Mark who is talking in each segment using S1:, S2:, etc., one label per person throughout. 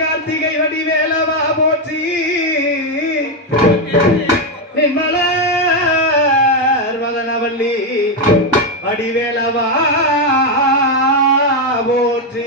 S1: கார்த்திகை வடிவேலவா போற்றி. மலர் வதனவல்லி வடிவேலவா போற்றி.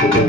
S1: Thank you.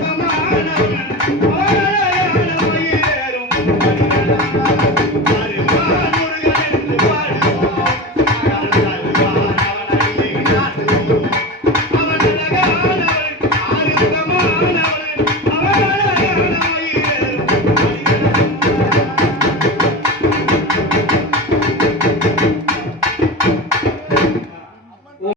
S1: Mama.